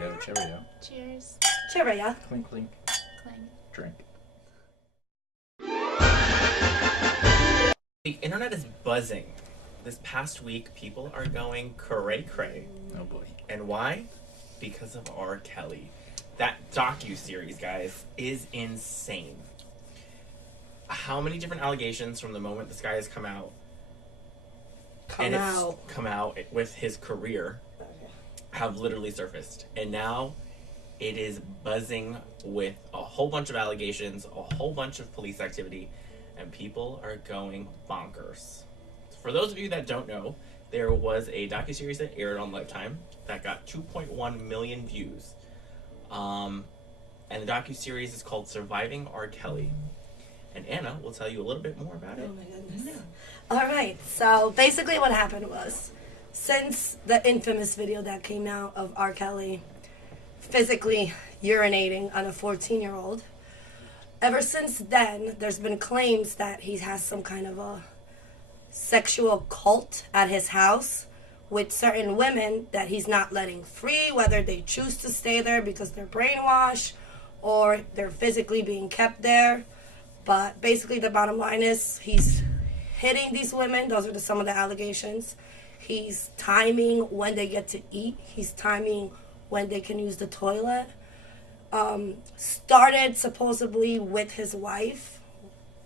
Cheerio. Cheers. Cheerio. Clink, clink. Clang. Drink. The internet is buzzing. This past week, people are going cray-cray. Oh boy. And why? Because of R. Kelly. That docu-series, guys, is insane. How many different allegations from the moment this guy has come out with his career have literally surfaced. And now it is buzzing with a whole bunch of allegations, a whole bunch of police activity, and people are going bonkers. For those of you that don't know, there was a docuseries that aired on Lifetime that got 2.1 million views. And the docuseries is called Surviving R. Kelly. And Anna will tell you a little bit more about it. Oh my goodness. Yeah. All right. So basically what happened was, since the infamous video that came out of R. Kelly physically urinating on a 14-year-old, ever since then, there's been claims that he has some kind of a sexual cult at his house with certain women that he's not letting free, whether they choose to stay there because they're brainwashed or they're physically being kept there. But basically the bottom line is he's hitting these women. Those are some of the allegations. He's timing when they get to eat. He's timing when they can use the toilet. Started supposedly with his wife.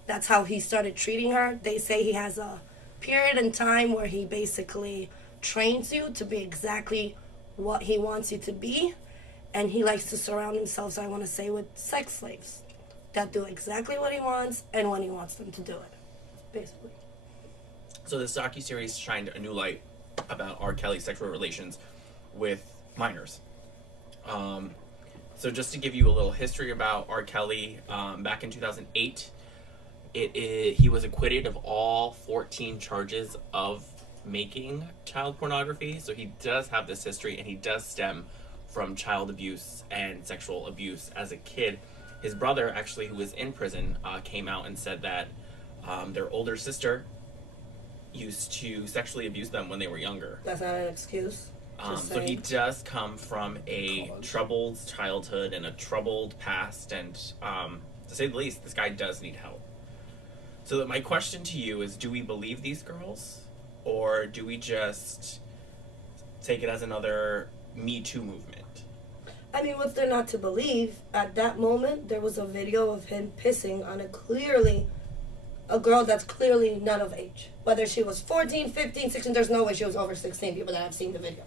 That's how he started treating her. They say he has a period in time where he basically trains you to be exactly what he wants you to be. And he likes to surround himself, so I want to say, with sex slaves that do exactly what he wants and when he wants them to do it, basically. So this docuseries shined a new light about R. Kelly's sexual relations with minors. So just to give you a little history about R. Kelly, back in 2008, he was acquitted of all 14 charges of making child pornography. So he does have this history, and he does stem from child abuse and sexual abuse as a kid. His brother, actually, who was in prison, came out and said that their older sister used to sexually abuse them when they were younger. That's not an excuse. So he does come from a troubled childhood and a troubled past, and to say the least, this guy does need help. So my question to you is, do we believe these girls, or do we just take it as another Me Too movement? I mean, what's there not to believe? At that moment, there was a video of him pissing on a girl that's clearly not of age. Whether she was 14, 15, 16, there's no way she was over 16, people that have seen the video.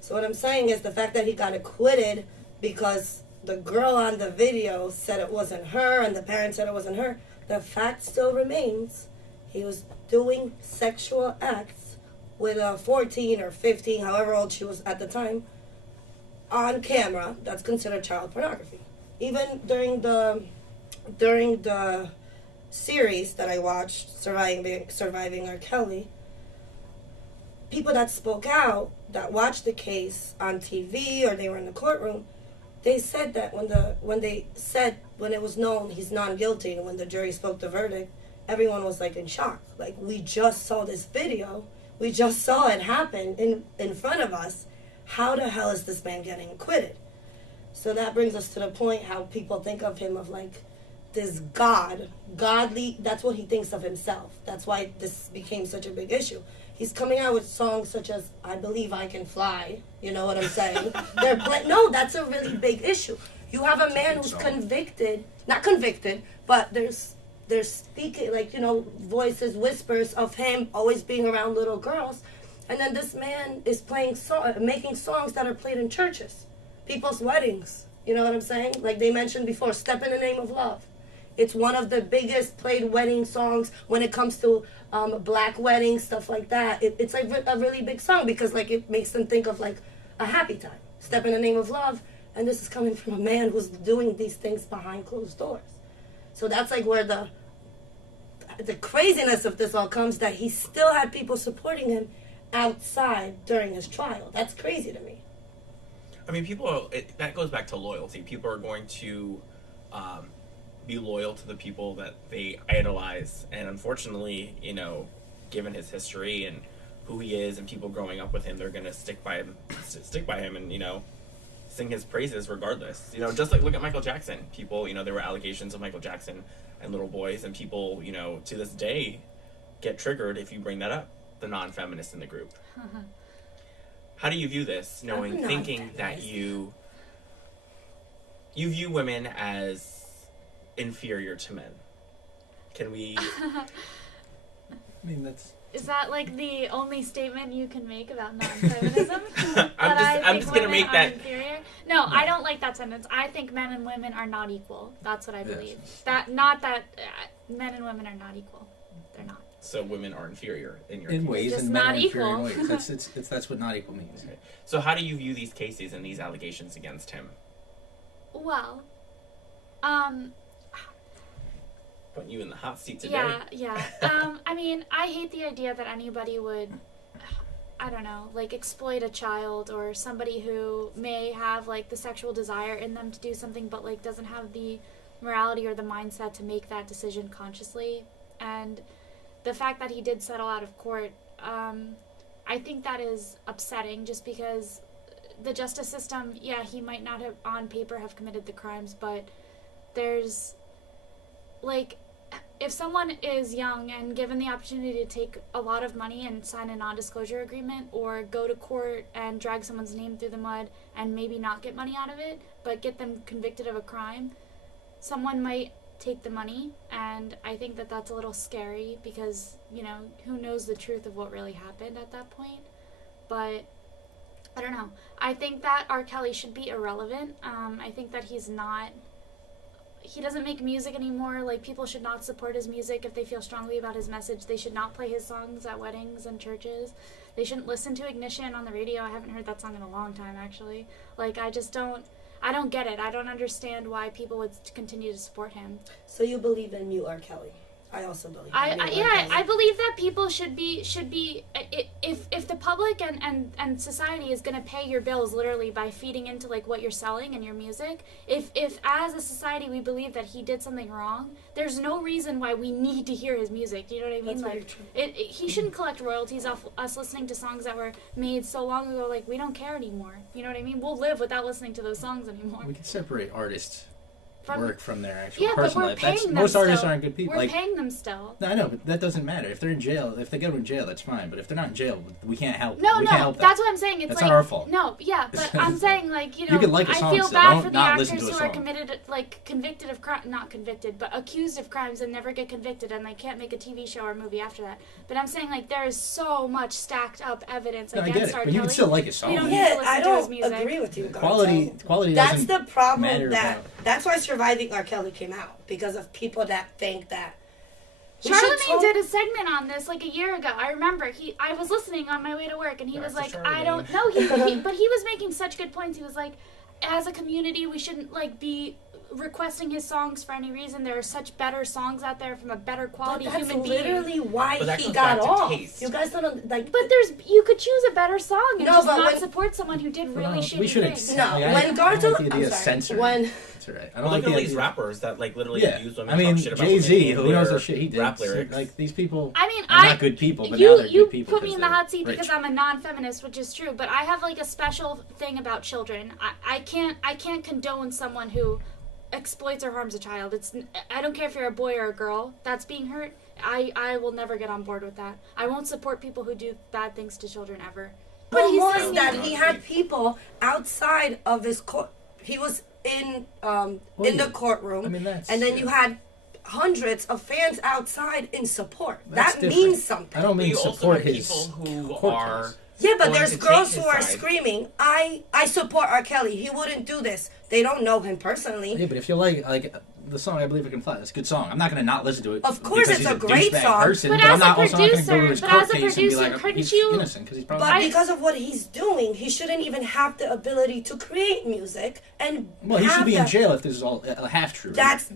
So what I'm saying is the fact that he got acquitted because the girl on the video said it wasn't her and the parents said it wasn't her, the fact still remains he was doing sexual acts with a 14 or 15, however old she was at the time, on camera. That's considered child pornography. Even during the series that I watched, Surviving R. Kelly, people that spoke out, that watched the case on TV or they were in the courtroom, they said that when it was known he's non-guilty and when the jury spoke the verdict, everyone was like in shock. Like, we just saw this video, we just saw it happen in front of us. How the hell is this man getting acquitted? So that brings us to the point how people think of him of like this godly, that's what he thinks of himself. That's why this became such a big issue. He's coming out with songs such as I Believe I Can Fly, you know what I'm saying? No, that's a really big issue. You have a man who's not convicted, but there's speaking, like, you know, voices, whispers of him always being around little girls. And then this man is making songs that are played in churches, people's weddings. You know what I'm saying? Like they mentioned before, Step in the Name of Love. It's one of the biggest played wedding songs when it comes to black weddings, stuff like that. It's like a really big song because like it makes them think of like a happy time. Step in the Name of Love. And this is coming from a man who's doing these things behind closed doors. So that's like where the craziness of this all comes, that he still had people supporting him outside during his trial. That's crazy to me. I mean, that goes back to loyalty. People are going to be loyal to the people that they idolize, and unfortunately, you know, given his history and who he is and people growing up with him, they're going to stick by him and, you know, sing his praises regardless. You know, just like look at Michael Jackson. People, you know, there were allegations of Michael Jackson and little boys, and people, you know, to this day get triggered if you bring that up, the non-feminists in the group. How do you view this, knowing, thinking that you view women as inferior to men? Can we... I mean, that's... Is that like the only statement you can make about non-feminism? I'm just gonna make that inferior? No, I don't like that sentence. I think men and women are not equal. That's what I believe. Not that men and women are not equal. They're not. So women are inferior in your in case. ways, Just and men not are inferior in equal. ways. That's what not equal means. Okay. So how do you view these cases and these allegations against him? Well, Putting you in the hot seat today. yeah. I mean, I hate the idea that anybody would, I don't know, like exploit a child or somebody who may have like the sexual desire in them to do something but like doesn't have the morality or the mindset to make that decision consciously. And the fact that he did settle out of court, I think that is upsetting just because the justice system, yeah, he might not have on paper have committed the crimes, but there's like, if someone is young and given the opportunity to take a lot of money and sign a non-disclosure agreement or go to court and drag someone's name through the mud and maybe not get money out of it, but get them convicted of a crime, someone might take the money, and I think that that's a little scary because, you know, who knows the truth of what really happened at that point. But I don't know. I think that R. Kelly should be irrelevant. I think that he doesn't make music anymore. Like, people should not support his music if they feel strongly about his message. They should not play his songs at weddings and churches. They shouldn't listen to Ignition on the radio. I haven't heard that song in a long time, actually. Like, I don't get it. I don't understand why people would continue to support him. So you believe in mute R. Kelly? I also believe. I believe that people should be if the public and society is going to pay your bills literally by feeding into like what you're selling and your music. If as a society we believe that he did something wrong, there's no reason why we need to hear his music. Do you know what I mean? That's like very true. He shouldn't collect royalties off us listening to songs that were made so long ago. Like, we don't care anymore. You know what I mean? We'll live without listening to those songs anymore. We can separate artists' work from their actual yeah, personal but we're life. paying them Most artists still. aren't good people. We're Like, paying them still. no, I know, but that doesn't matter. If they're in jail, if they go in jail, that's fine. But if they're not in jail, we can't help. No, we can't help that's that. what I'm saying. It's That's like, not our fault. No, yeah, but I'm saying, like, you know, can like a I song feel still. bad Don't for the not listen actors to a who are song. committed, like, convicted of not convicted, but accused of crimes and never get convicted, and they can't make a TV show or movie after that. But I'm saying, like, there is so much stacked up evidence No, I get against it, R. but you Kelly. can still like his song. We don't need to Yeah, listen I to his don't music. agree with you. Quality That's doesn't the problem. matter about- That's why Surviving R. Kelly came out, because of people that think that. Charlemagne did a segment on this like a year ago. I remember I was listening on my way to work, and he was like, I don't know, but he was making such good points. He was like, as a community, we shouldn't like be requesting his songs for any reason. There are such better songs out there from a better quality But that's human being. literally why But that he goes got back to off. taste. You guys don't like. But you could choose a better song and No, just but not when- support someone who did really shitty we should things. No, Like, when I Garth, don't like the idea I'm of sorry, censoring. when That's all right. I don't Well, like look at the all these idea. rappers that like literally Yeah, abuse women. I mean, talk shit about Jay-Z, women in who knows their the shit he did. rap lyrics. Like, these people I mean, are not good people, but now they're you good people. put me in the because hot seat they're because rich. I'm a non-feminist, which is true. But I have like a special thing about children. I can't condone someone who exploits or harms a child. I don't care if you're a boy or a girl that's being hurt. I will never get on board with that. I won't support people who do bad things to children ever. But he's more saying that he had people outside of his court. He was in the courtroom, I mean, that's- and then yeah. you had hundreds of fans outside in support. That's that different. means something. I don't But mean you also support have his people who court are. case. Yeah, but going there's to girls take who are his side. screaming, I support R. Kelly. He wouldn't do this. They don't know him personally. Yeah, but if you like the song "I Believe I Can Fly," that's a good song. I'm not gonna not listen to it. Of course, because it's he's a great douchebag song. Person, But but I'm as a not also not gonna go to producer- his but court as a case and be producer, like, couldn't he's you- innocent because he's probably. But because of what he's doing, he shouldn't even have the ability to create music and Well, he have should be in that- jail if this is all half true. That's-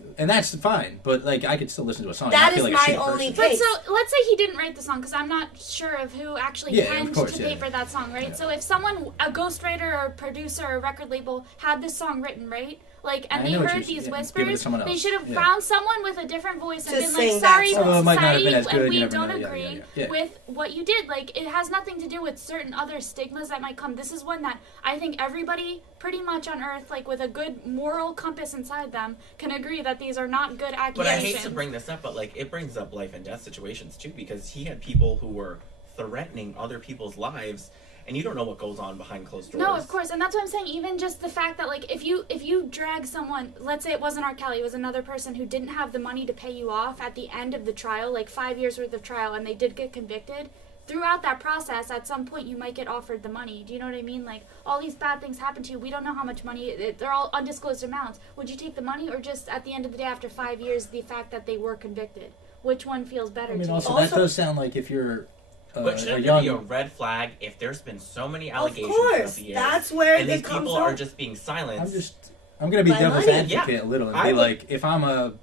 fine, but like I could still listen to a song. That and not feel is like a my shitty only person. But so let's say he didn't write the song because I'm not sure of who actually Yeah, of penned course, to yeah. pay for that song, right? So if someone, a ghostwriter or a producer or a record label had this song written, right? Like, and I they know what heard you're- these yeah, give it to whispers, someone else. They should have Yeah. found someone with a different voice and To been sing like, that sorry, song. Although it might not have society, been as good, and you we never don't know. Yeah, agree yeah, yeah. with what you did. Like, it has nothing to do with certain other stigmas that might come. This is one that I think everybody pretty much on Earth, like with a good moral compass inside them, can agree that these are not good But accusations. I hate to bring this up, but like it brings up life and death situations too, because he had people who were threatening other people's lives, and you don't know what goes on behind closed doors. No, of course, and that's what I'm saying. Even just the fact that, like, if you drag someone, let's say it wasn't R. Kelly, it was another person who didn't have the money to pay you off at the end of the trial, like 5 years worth of trial, and they did get convicted. Throughout that process, at some point, you might get offered the money. Do you know what I mean? Like, all these bad things happen to you. We don't know how much money. They're all undisclosed amounts. Would you take the money, or just at the end of the day, after 5 years, the fact that they were convicted? Which one feels better I mean, to also, you? that does sound like if you're But a shouldn't young... there be a red flag if there's been so many Of allegations course, throughout the years, that's where and it these comes people from. are just being silenced? I'm going to be By devil's money. advocate a little and I be would- like, if I'm a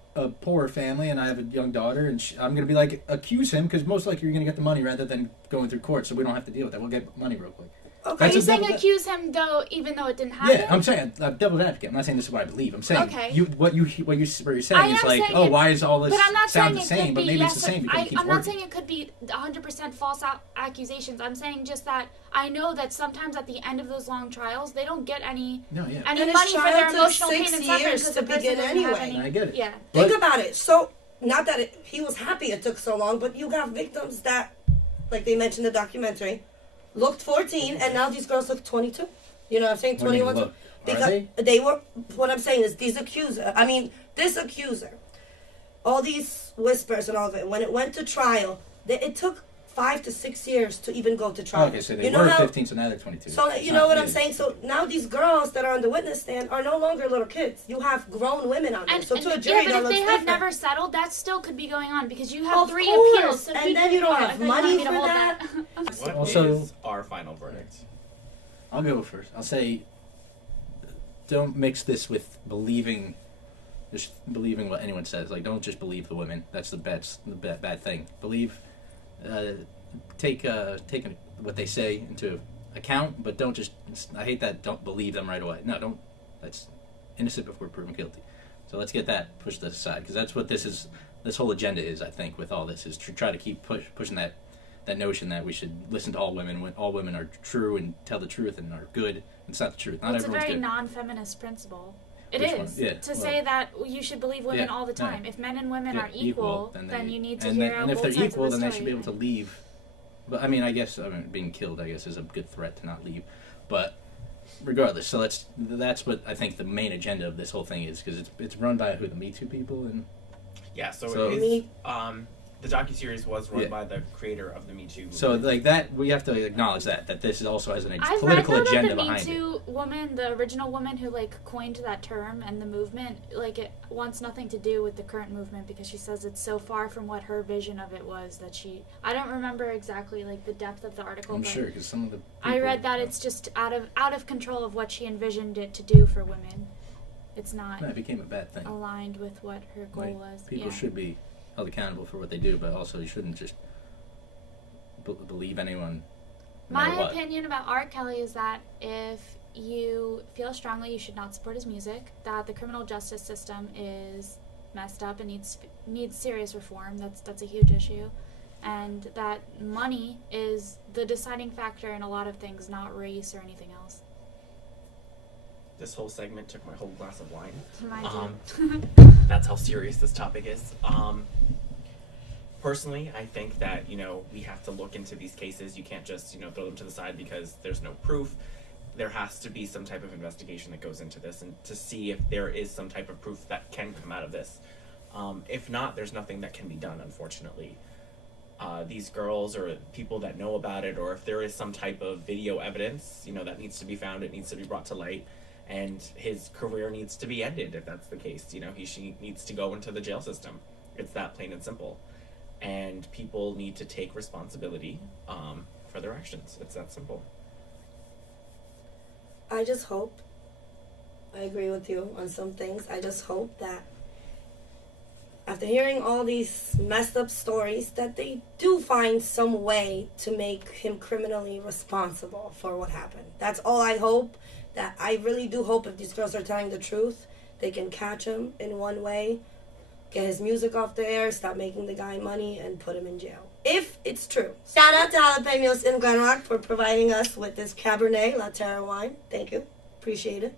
poor family and I have a young daughter, and I'm going to be like, accuse him, because most likely you're going to get the money rather than going through court, so we don't have to deal with that. We'll get money real quick. Okay. Are That's you a saying devil- accuse him, though, even though it didn't happen? Yeah, I'm saying I'm devil's advocate. I'm not saying this is what I believe. I'm saying Okay. what you're saying I is am like, saying oh, it- why is all this But I'm not sound saying the it same? could But be, maybe yes, it's the same because it keeps I'm not working. saying it could be 100% false accusations. I'm saying just that I know that sometimes at the end of those long trials, they don't get any No, yeah. any And his money for trial their took emotional 6 pain and suffering years because to the person begin doesn't have anyway. any. I get it. Yeah. But- Think about it. So, not that he was happy it took so long, but you got victims that, like they mentioned in the documentary, looked 14, and now these girls look 22. You know what I'm saying? What do you 21. mean look? Are Because they were. What I'm saying is, this accuser, all these whispers and all of it. When it went to trial, it took 5 to 6 years to even go to trial. Okay, so they you know were how, 15, so now they're 22. So It's you not know what I'm big. saying? So now these girls that are on the witness stand are no longer little kids. You have grown women on there. And, So and to a jury, yeah, that but if looks they different. had never settled, that still could be going on because you have Of 3 course, appeals. So and we then could- you don't oh, I have thought you wanted money me to for hold that. What Also- is our final verdict? I'll go first. I'll say, don't mix this with just believing what anyone says. Like, don't just believe the women. That's the bad thing. Believe, take what they say into account, but don't just. I hate that. Don't believe them right away. No, don't. That's innocent before proven guilty. So let's get that pushed aside because that's what this is. This whole agenda is, I think, with all this is to try to keep pushing that notion that we should listen to all women when all women are true and tell the truth and are good. It's not the truth. Not It's a everyone's very good. non-feminist principle. It Which is one? Yeah, to well- say that you should believe women Yeah, all the yeah. time. If men and women Yeah, are equal, then they- you need to and hear then- out and if both they're sides equal, of the then story. they should be able to leave. But I mean, I guess being killed, I guess, is a good threat to not leave. But regardless, so that's what I think the main agenda of this whole thing is because it's run by the Me Too people and Yeah, so So- it is, the docuseries was run Yeah. by the creator of the Me Too movement. so like that we have to acknowledge that this is also has an I've political read though agenda that the Me behind it. Too woman, the original woman who like coined that term and the movement, like it wants nothing to do with the current movement because she says it's so far from what her vision of it was that I don't remember exactly like the depth of the article. I'm but sure because some of the I people, read that you know, it's just out of control of what she envisioned it to do for women. It's not it became a bad thing. aligned with what her goal Like, was. people yeah. should be held accountable for what they do, but also you shouldn't just believe anyone. No matter My what. opinion about R. Kelly is that if you feel strongly you should not support his music, that the criminal justice system is messed up and needs serious reform. That's a huge issue. And that money is the deciding factor in a lot of things, not race or anything else. This whole segment took my whole glass of wine. Mine That's how serious this topic is. Personally, I think that, we have to look into these cases. You can't just, throw them to the side because there's no proof. There has to be some type of investigation that goes into this and to see if there is some type of proof that can come out of this. If not, there's nothing that can be done, unfortunately. These girls or people that know about it, or if there is some type of video evidence, that needs to be found, it needs to be brought to light. And his career needs to be ended if that's the case. She needs to go into the jail system. It's that plain and simple. And people need to take responsibility for their actions. It's that simple. I just hope, I agree with you on some things. I just hope that after hearing all these messed up stories, that they do find some way to make him criminally responsible for what happened. That's all I hope. That I really do hope if these girls are telling the truth, they can catch him in one way, get his music off the air, stop making the guy money, and put him in jail. If it's true. Shout out to Jalapenos in Grand Rock for providing us with this Cabernet La Terra wine. Thank you. Appreciate it.